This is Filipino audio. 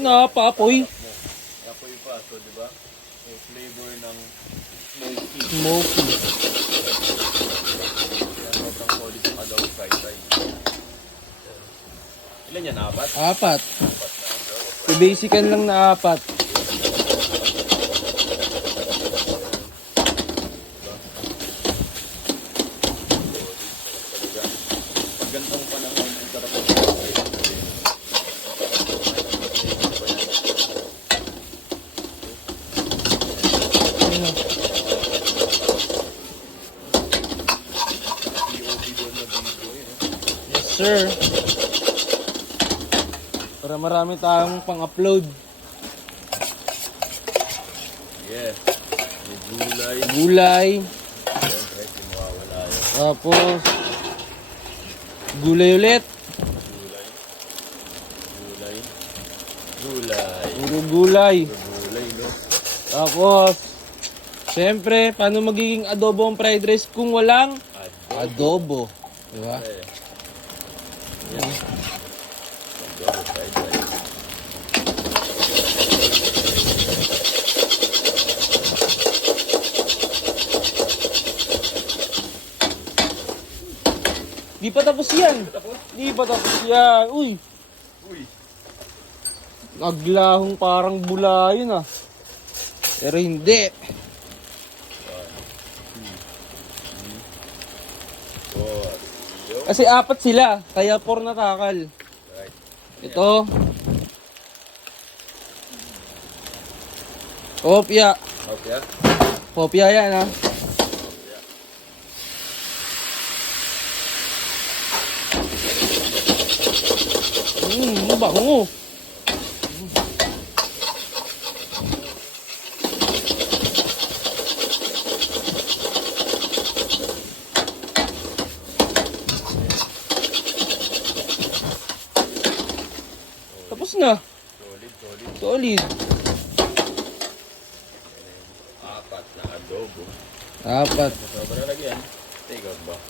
Napapoy. Apoy pa. So, di ba? May flavor ng smoky. Smoky. Kaya sobrang solid yung adobo fried rice. Ilan yan? 4? 4 Apat. na adobo. I-basican lang na 4. Gantong panahon, ang sarap ng Yes, sir. Para marami tayong pang-upload. Yeah. May gulay. Gulay. Siyempre, mawawala yun. Tapos, gulay ulit. Gulay. Gulay. Gulay. Puro gulay. Gulay, no? Tapos, siyempre, paano magiging adobo ang fried rice kung walang adobo? Diba? Eh. Yan. Adobo fried rice. Di pa tapos yan. Di pa tapos yan. Uy, Uy. naglahong parang bula yun ah. Pero hindi. 4. Kasi 4 sila. Kaya 4 natakal. Right. Ito. Kopya. Okay. Kopya yan ah. Bango. Tapos na. Solid, solid. Solid. 4 na adobo. 4. Sobra na lagyan. Take out ba?